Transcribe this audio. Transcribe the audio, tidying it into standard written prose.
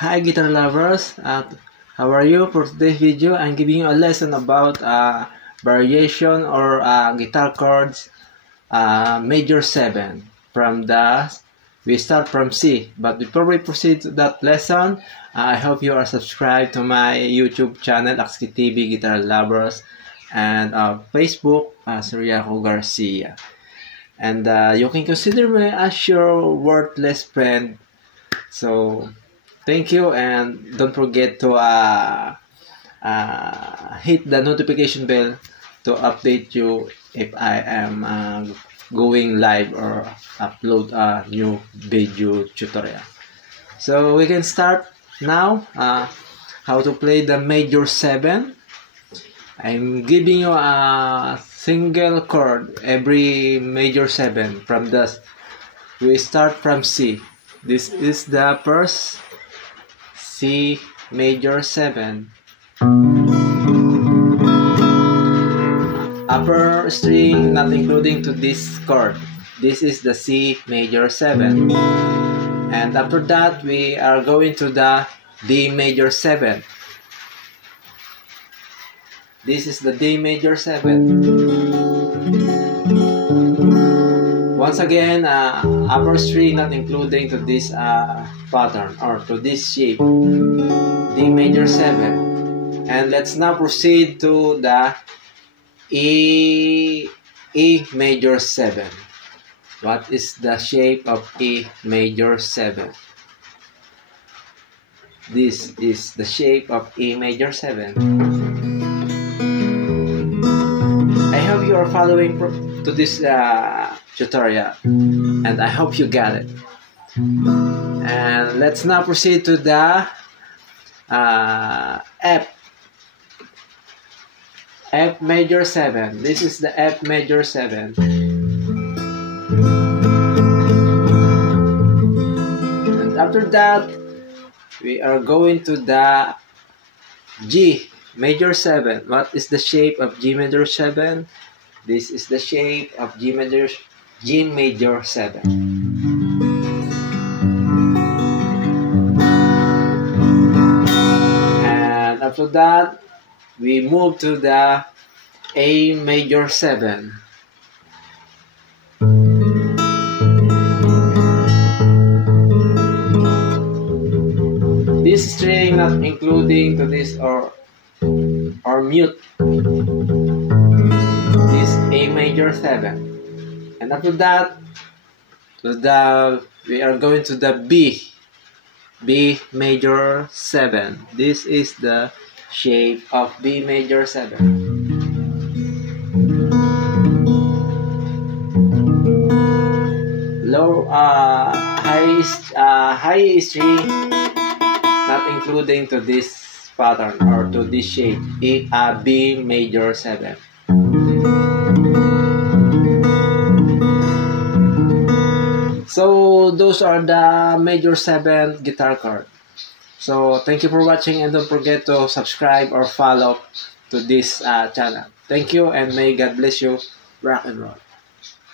Hi guitar lovers, how are you? For today's video, I'm giving you a lesson about variation or guitar chords major 7 from we start from C. But before we proceed to that lesson, I hope you are subscribed to my YouTube channel, Axki TV Guitar Lovers, and Facebook, Suriaco Garcia. And you can consider me as your worthless friend. So, thank you, and don't forget to hit the notification bell to update you if I am going live or upload a new video tutorial. So we can start now. How to play the major 7. I'm giving you a single chord every major 7 from we start from C. This is the first C major 7. Upper string not including to this chord. This is the C major 7. And after that we are going to the D major 7. This is the D major 7. Once again, upper string not including to this pattern or to this shape, D major 7. And let's now proceed to the E major 7. What is the shape of E major 7? This is the shape of E major 7. I hope you are following to this tutorial, and I hope you got it. And let's now proceed to the F major 7. This is the F major 7. And after that we are going to the G major 7. What is the shape of G major 7? This is the shape of G major 7. And after that we move to the A major 7. This string not including to this or mute. This A major 7. And after that we are going to the B major 7. This is the shape of B major 7. Low high string not including to this pattern or to this shape, B major 7. So those are the major 7 guitar chords. So thank you for watching, and don't forget to subscribe or follow to this channel. Thank you, and may God bless you. Rock and roll.